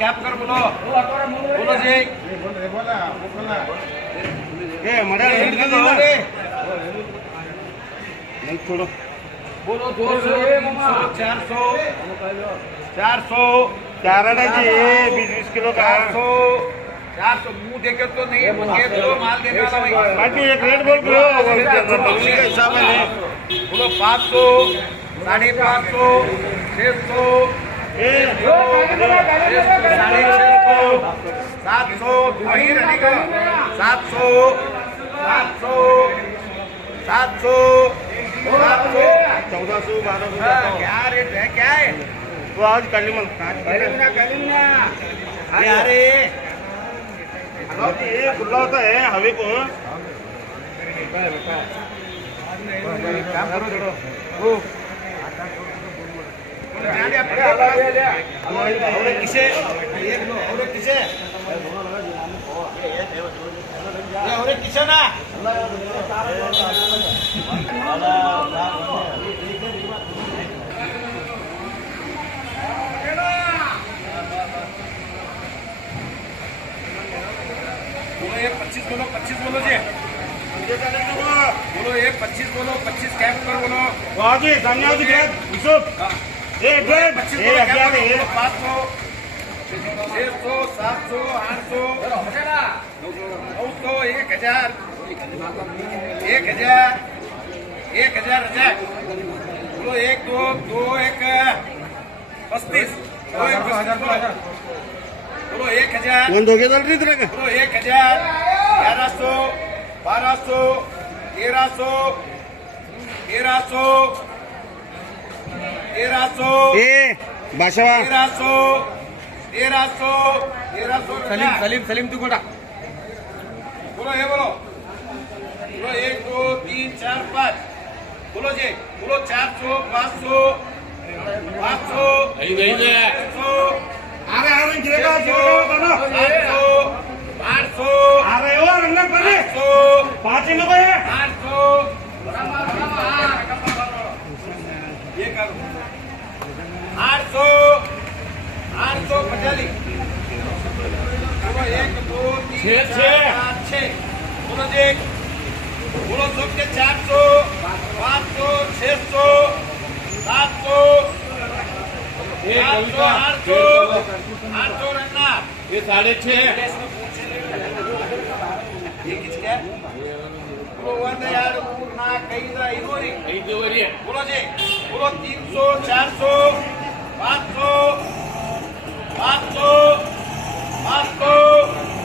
cap कर बोलो बोलो जी ए मड़ा नहीं छोड़ो बोलो 200 300 400 चार आना जी 20-20 किलो का 400 मुंह देखे तो नहीं मुझे तो माल देने वाला भाई बाकी एक रेट बोल दो मछली का हिसाब है बोलो 500 550 600 700 वही रहेगा 700 700 700 1400 1200 क्या रेट है क्या है तो आज कलिमन अरे ये खुला होता है हवे को काम करो छोड़ो किसे किसे किसे ना बोलो ये 25 बोलो 25 बोलो जी बोलो ये 25 बोलो 25 कैप कर बोलो आज सामने आज यूसुफ ए डेढ़ 25 ए क्या है 500 600 700 800 900 1000 1000 बोलो 1 2 2 1 35 बोलो 1000 ಒಂದು ಹೋಗಿದಲ್ರಿ ಇದ್ರಾಗ बोलो 1000 1100 1200 1300 ए भाषावा 1300 सलीम तू कोटा बोलो ये बोलो 1 2 3 4 5 बोलो जी बोलो 400 500 500 अरे अरे गिरेगा जोड़ो ना 800 अरे ओ रंगन पर 5 नको है 800 ये करो 800 850 बोलो 1 2 3 4 5 6 बोलो जी बोलो सबके 400 500 600 700 800 रखना ये 6.5 ये किसका बोलो वंदे यार ना कहीं ना इधर ही बोलो जी बोलो 300 400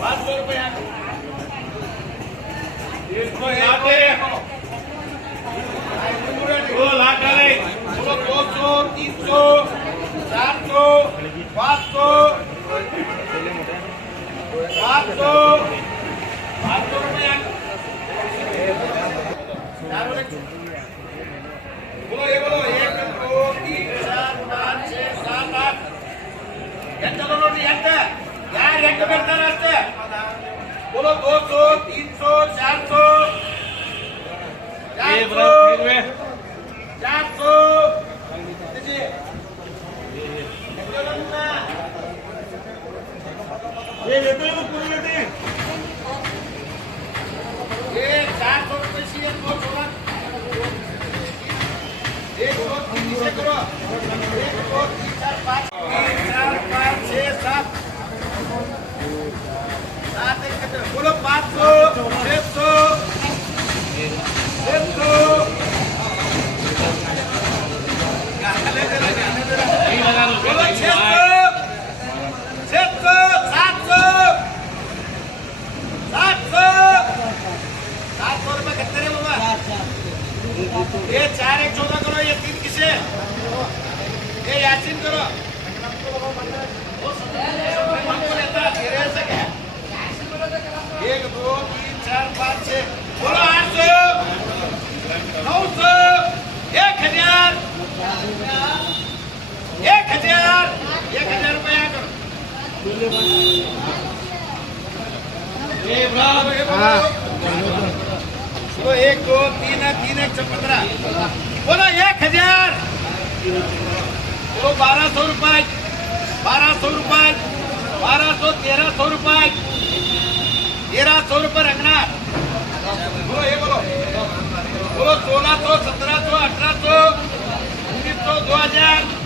500 रुपया इसको बोलो 200 300 400 500 रुपया बोलो ये बोलो 1 2 3 4 5 6 7 8 चलो ನೋಡಿ ಯಾರು ಎಂಟು ಬರ್ತಾರೆ ಅಷ್ಟೇ बोलो 200 300 400 ये लेते हैं पूरे लेते हैं ये 400 रुपये सी एक दो छोड़ा 1 2 3 से करो 1 2 3 4 5 6 7 बोलो 500 600 बोलो 600 700 रुपये कितने रे बाबा ये 4 1 14 करो ये 3 किसे ये यासीन करो एक दो तीन चार पाँच छह बोलो 800 900 1000 रुपया करो बोलो 1 2 3 3 1 15 बोलो 1000 बोलो 1200 रुपये 1200 रुपये 1200 1300 रुपये 1300 रुपये रखना बोलो ये बोलो 1600 1700 1800 1900 2000